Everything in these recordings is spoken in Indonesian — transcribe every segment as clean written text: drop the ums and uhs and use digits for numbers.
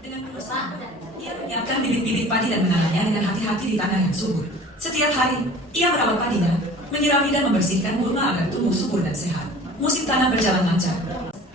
Dengan berusaha, ia menyiapkan bibit-bibit padi dan menanamnya dengan hati-hati di tanah yang subur. Setiap hari, ia merawat padinya, menyirami dan membersihkan gulma agar tumbuh subur dan sehat. Musim tanam berjalan lancar.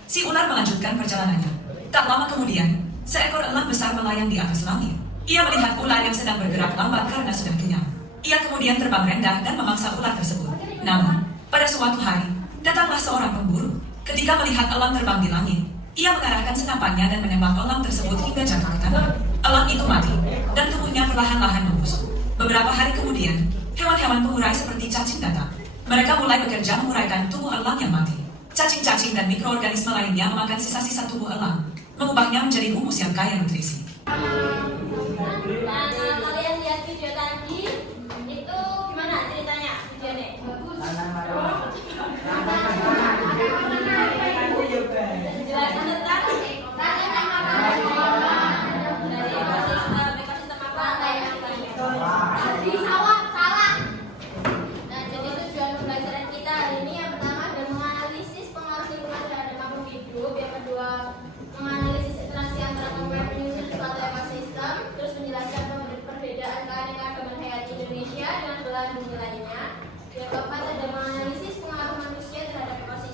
Si ular melanjutkan perjalanannya. Tak lama kemudian, seekor elang besar melayang di atas langit. Ia melihat ular yang sedang bergerak lambat karena sudah kenyang. Ia kemudian terbang rendah dan memangsa ular tersebut. Namun, pada suatu hari, datanglah seorang pemburu. Ketika melihat elang terbang di langit, ia mengarahkan senapannya dan menembak elang tersebut hingga jatuh ke tanah. Elang itu mati, dan tubuhnya perlahan-lahan membusuk. Beberapa hari kemudian, hewan-hewan pengurai seperti cacing datang. Mereka mulai bekerja menguraikan tubuh elang yang mati. Cacing-cacing dan mikroorganisme lainnya memakan sisa-sisa tubuh elang, mengubahnya menjadi humus yang kaya nutrisi. Nah, kalian lihat video tadi, itu gimana ceritanya? Videonya bagus. Jelasin tentang dari ekosistem apa? Di sawah, salah. Nah, jadi tujuan pembelajaran kita hari ini yang pertama adalah menganalisis pengaruh lingkungan terhadap makhluk hidup. Yang kedua, menganalisis interaksi antara komponen penyusun suatu ekosistem. Terus menjelaskan perbedaan keanekaragaman hayati Indonesia dengan belahan bumi lainnya. Yang keempat ada menganalisis pengaruh manusia terhadap ekosistem.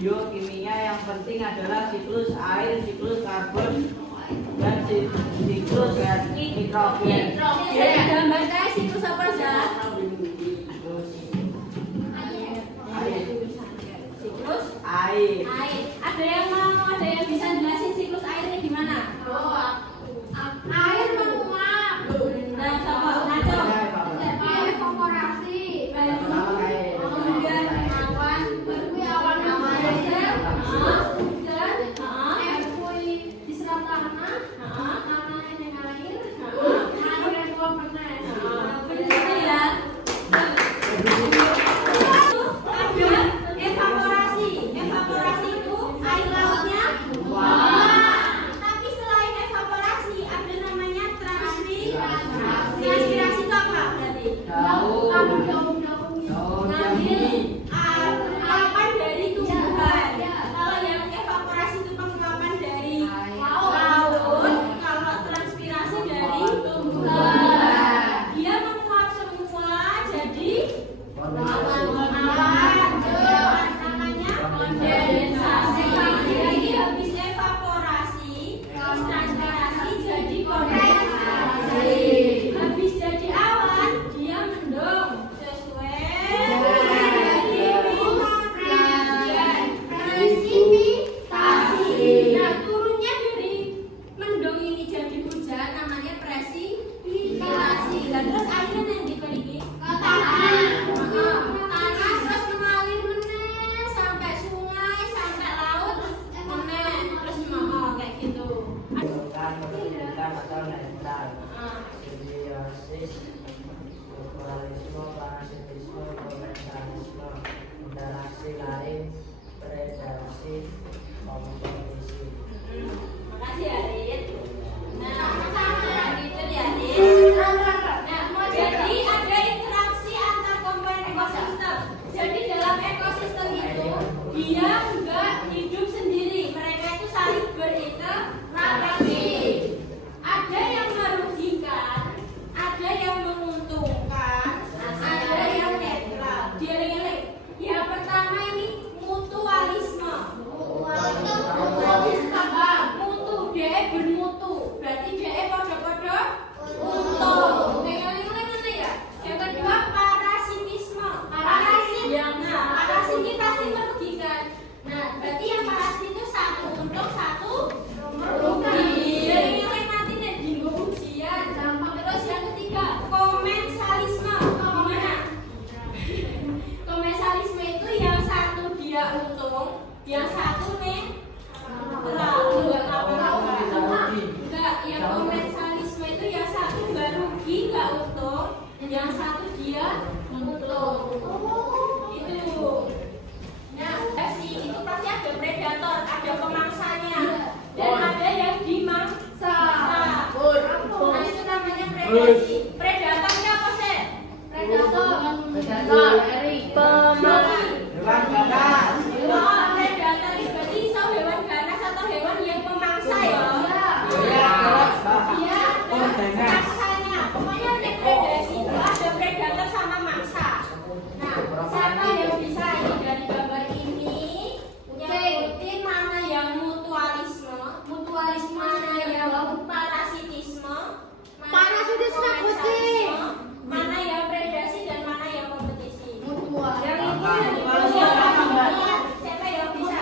biokimia yang penting adalah siklus air, siklus karbon, dan siklus nitrogen. Gambar kayak siklus apa Zah? Siklus Air. air. Ada yang mau, ada yang bisa jelasin siklus airnya gimana? Air menguap. Nah, coba ngaco. Evaporasi. Kemudian awan, awan geser, hujan, diserap tanah, tanahnya air, air yang uap panas. Begitu ya. Ada evaporasi. Evaporasi itu air lautnya. Tapi selain evaporasi ada namanya transpirasi. Transpirasi itu apa berarti? Ngambil penguapan dari tumbuhan. Kalau yang evaporasi itu penguapan dari laut, kalau transpirasi dari tumbuhan. Dia menguap semua jadi awan. Namanya kondensasi. Jadi habis evaporasi, terus transpirasi jadi kondensasi. Habis jadi awan, dia mendung sesuai presipitasi. Nah, turunnya dari mendung ini jadi hujan namanya presipitasi. Dan terus airnya yang dibagi ke tanah. Tanah terus mengalir meneh sampai sungai, sampai laut, meneh terus kayak gitu. Bukan pendidikan atau netral. Simbiosis, mutualisme, parasitisme, komensalisme, interaksi lain, predasi, kompetisi. Makasih ya, Rin. Nah, gitu ya, Rin. Nah, mau jadi ada interaksi antar komponen ekosistem. Jadi dalam ekosistem itu dia enggak hidup sendiri. Mereka itu saling berinteraksi. Ada yang merugikan, ada yang menguntungkan, ada yang netral. Dia lihat. Yang pertama ini mutualisme. Mutualisme apa? Mutu, dia bermutu. Berarti dia podo-podo untung. Ngene ya. Yang kedua parasitisme. Parasit. Nah, parasit ini pasti merugikan. Nah, berarti yang parasit itu satu untung, satu merugi. Jadi nanti nih di ujian. Terus yang ketiga komensalisme. Gimana? Komensalisme itu yang satu dia untung, yang satu nih enggak, yang komensalisme itu yang satu enggak rugi, enggak untung, yang satu dia untung. Itu. Nah, itu pasti ada predator, ada pemangsanya, dan ada yang dimangsa. Nah, itu namanya predasi. Predatornya apa sih? Predator. Pemangsanya. Hewan ganas. Oh, predator itu berarti iso hewan ganas atau hewan yang memangsa ya? Iya. Mangsanya. Pokoknya ada predasi itu ada predator sama mangsa. Nah, siapa yang bisa ini dari gambar ini nyebutin mana yang mutualisme, mana yang parasitisme, mana yang predasi dan mana yang kompetisi. Yang itu siapa yang bisa?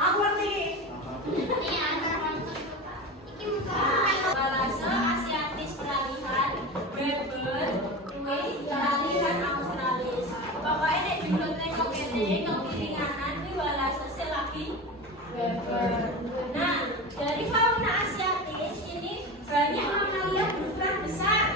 Aku ngerti. Balase asiatis peralihan, Weber, peralihan australis. Pokoknya nek dulu tengok kene ke kiri kanan iki balase lagi Weber. Nah, dari fauna asiatis ini banyak mamalia berukuran besar.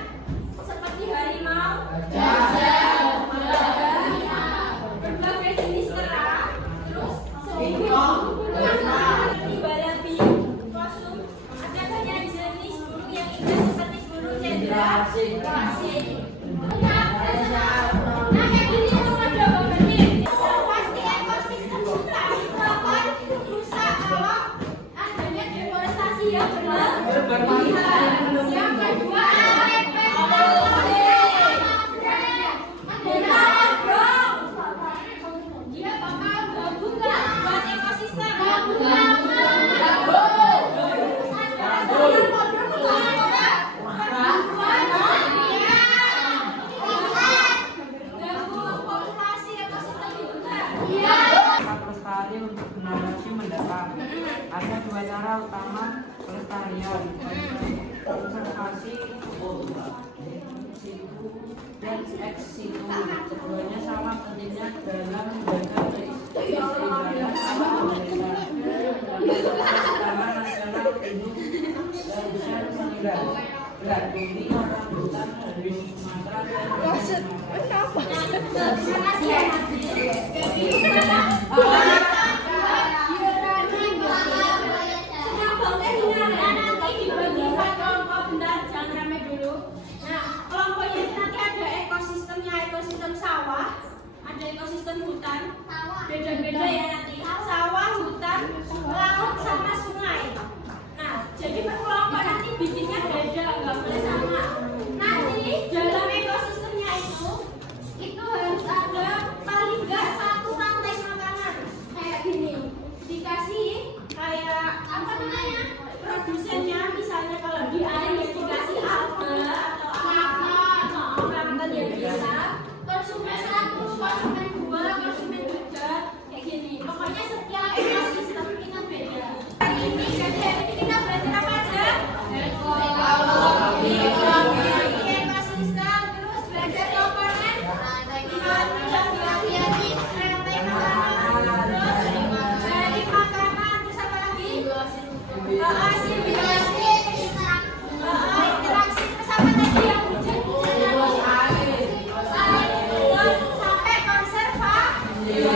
Kata pelestari untuk generasi mendatang. Ada dua cara utama pelestarian, konservasi dan ex situ. Keduanya sama pentingnya dalam menjaga keseimbangan alam mereka. Taman Nasional Gunung Leuser meninggal. Berat bumi orang hutan dari Sumatera dan ekosistem sawah, ada ekosistem hutan, beda-beda ya nanti. Sawah, hutan, laut sama sungai. Nah, jadi pengelompok nanti bikinnya beda, nggak boleh sama. Nanti dalam ekosistemnya itu harus ada paling nggak satu rantai makanan kayak gini. Dikasih kayak apa namanya? Produsennya misalnya kalau di air ya dikasih alga atau apa plankton ya bisa. Konsumen satu, konsumen dua, konsumen tiga kayak gini. Pokoknya setiap ekosistem kita beda. Hari ini kita belajar apa aja? Ekologi, ekosistem, terus belajar komponen hati-hati, rantai makanan, terus dari makanan, terus apa lagi? Asimilasi, interaksi, terus apa tadi yang hujan sampai konservasi.